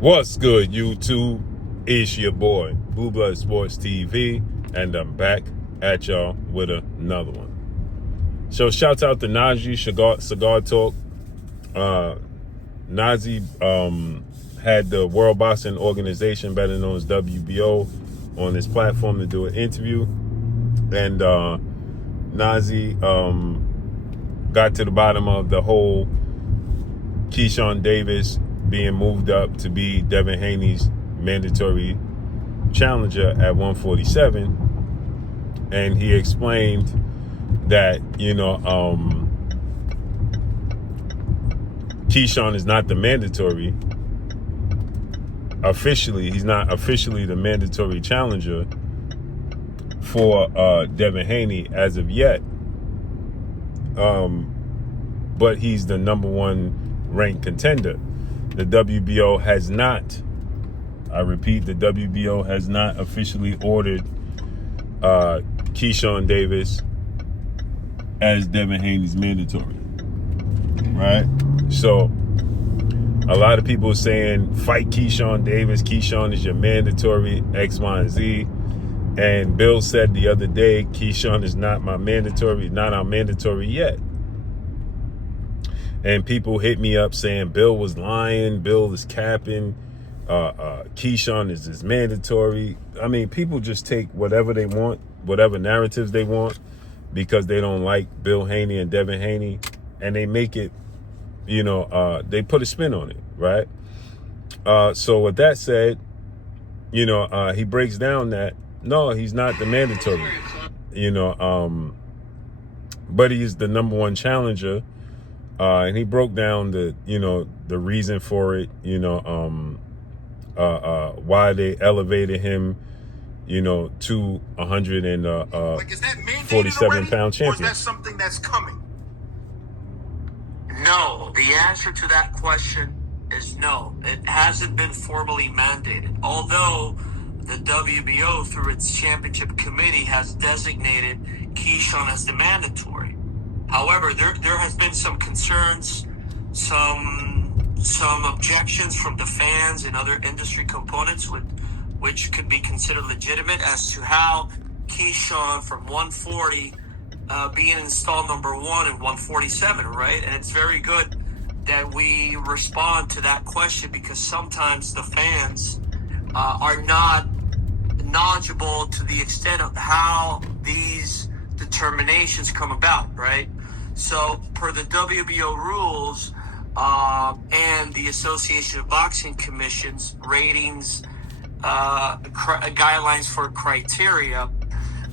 What's good, YouTube? It's your boy, Blue Blood Sports TV, and I'm back at y'all with another one. So, shouts out to Najee, Cigar Talk. Najee had the World Boxing Organization, better known as WBO, on his platform to do an interview. And Najee got to the bottom of the whole Keyshawn Davis being moved up to be Devin Haney's mandatory challenger at 147. And he explained that, Keyshawn is not the mandatory. Officially, he's not officially the mandatory challenger for Devin Haney as of yet. But he's the number one ranked contender. The WBO has not, I repeat, the WBO has not officially ordered Keyshawn Davis as Devin Haney's mandatory, right? So a lot of people are saying, fight Keyshawn Davis. Keyshawn is your mandatory, X, Y, and Z. And Bill said the other day, Keyshawn is not my mandatory, not our mandatory yet. And people hit me up saying Bill was lying, Bill is capping, Keyshawn is his mandatory. I mean, people just take whatever they want, whatever narratives they want, because they don't like Bill Haney and Devin Haney, and they make it, they put a spin on it, right? So with that said, he breaks down that, no, he's not the mandatory, but he's the number one challenger. And he broke down the reason for it, why they elevated him, to 147-pound champion. Or is that something that's coming? No, the answer to that question is no. It hasn't been formally mandated. Although the WBO, through its championship committee, has designated Keyshawn as the mandatory. However, there has been some concerns, some objections from the fans and other industry components, which could be considered legitimate, as to how Keyshawn from 140 being installed number one in 147, right? And it's very good that we respond to that question, because sometimes the fans are not knowledgeable to the extent of how these determinations come about, right? So, per the WBO rules and the Association of Boxing Commission's ratings, guidelines for criteria,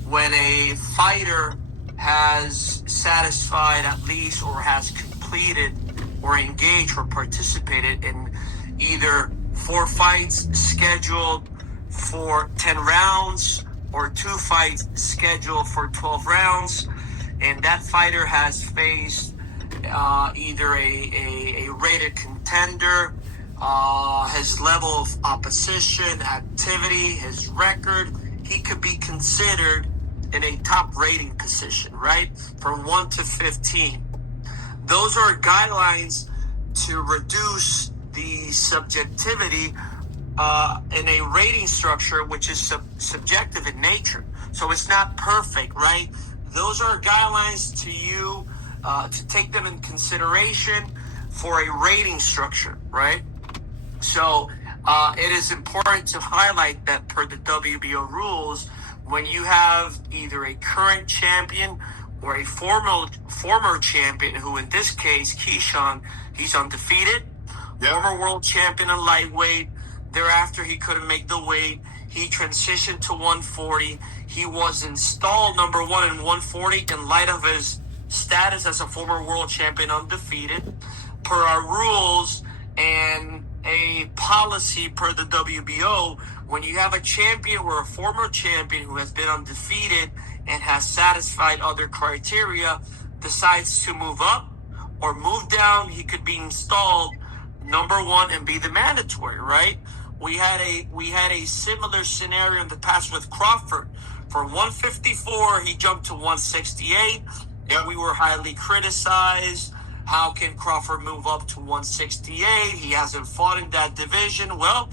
when a fighter has satisfied at least, or has completed or engaged or participated in either 4 fights scheduled for 10 rounds or 2 fights scheduled for 12 rounds, and that fighter has faced either a rated contender, his level of opposition, activity, his record, he could be considered in a top rating position, right? From 1 to 15. Those are guidelines to reduce the subjectivity in a rating structure, which is subjective in nature. So it's not perfect, right? Those are guidelines to you to take them in consideration for a rating structure, right? So it is important to highlight that per the WBO rules, when you have either a current champion or a former champion, who in this case, Keyshawn, he's undefeated, former world champion in lightweight. Thereafter, he couldn't make the weight. He transitioned to 140. He was installed number one in 140 in light of his status as a former world champion, undefeated. Per our rules and a policy per the WBO, when you have a champion or a former champion who has been undefeated and has satisfied other criteria, decides to move up or move down, he could be installed number one and be the mandatory, right? We had a similar scenario in the past with Crawford. From 154, he jumped to 168, and we were highly criticized. How can Crawford move up to 168? He hasn't fought in that division. Well,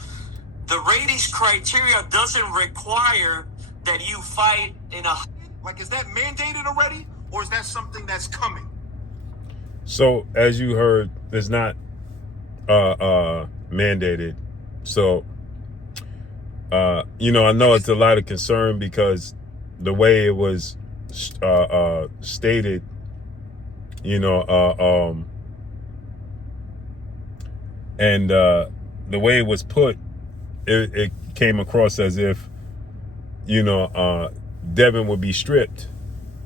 the ratings criteria doesn't require that you fight in a... Like, is that mandated already? Or is that something that's coming? So, as you heard, it's not mandated. So, I know it's a lot of concern because the way it was stated, and the way it was put, it came across as if, Devin would be stripped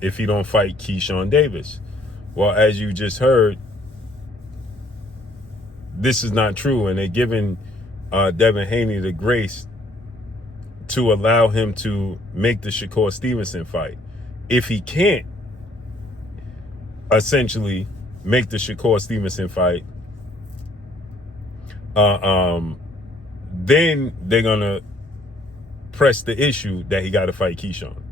if he don't fight Keyshawn Davis. Well, as you just heard, this is not true, and they're giving Devin Haney the grace to allow him to make the Shakur Stevenson fight. If he can't essentially make the Shakur Stevenson fight, then they're gonna press the issue that he got to fight Keyshawn.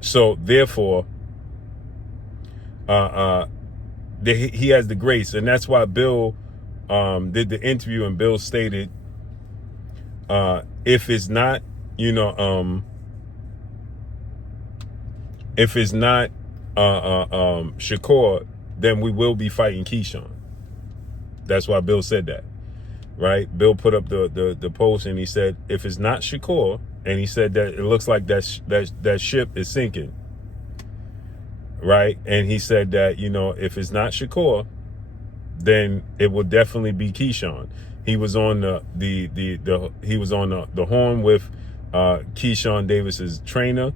So therefore, he has the grace, and that's why Bill did the interview, and Bill stated, if it's not, Shakur, then we will be fighting Keyshawn. That's why Bill said that, right? Bill put up the post, and he said, if it's not Shakur, and he said that it looks like that ship is sinking, right? And he said that, if it's not Shakur, then it will definitely be Keyshawn. He was on the horn with Keyshawn Davis's trainer,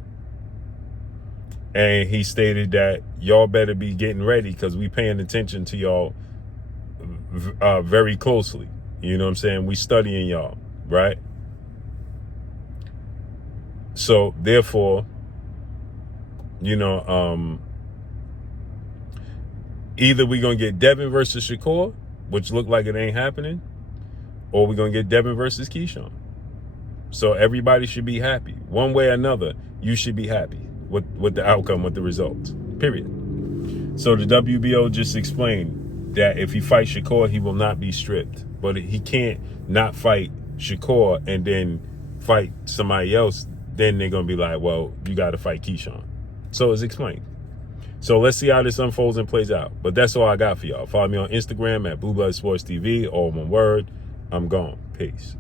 and he stated that y'all better be getting ready because we paying attention to y'all very closely. You know what I'm saying? We studying y'all, right? So therefore, either we're going to get Devin versus Shakur, which look like it ain't happening, or we're going to get Devin versus Keyshawn. So everybody should be happy. One way or another, you should be happy with the outcome, with the results, period. So the WBO just explained that if he fights Shakur, he will not be stripped. But he can't not fight Shakur and then fight somebody else. Then they're going to be like, well, you got to fight Keyshawn. So it's explained. So let's see how this unfolds and plays out. But that's all I got for y'all. Follow me on Instagram at Blue Blood Sports TV, all one word. I'm gone. Peace.